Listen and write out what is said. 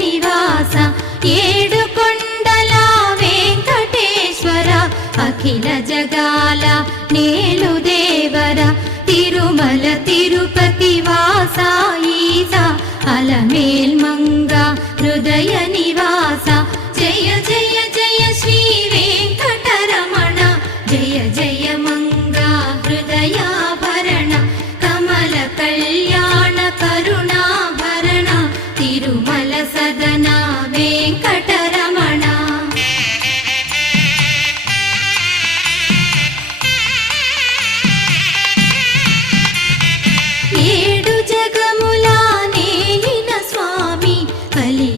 నివాస ఏడుకొండల వెంకటేశ్వర అఖిల జగాల నేలు దేవర తిరుమల తిరుపతి వాస ఈస అలమేల్మంగ హృదయ నివాస జయ జయ జయ శ్రీ వెంకటరమణ జయ జయ మంగ హృదయాభరణ కమల కళ్యాణ కరుణాభరణ తిరుమల సదన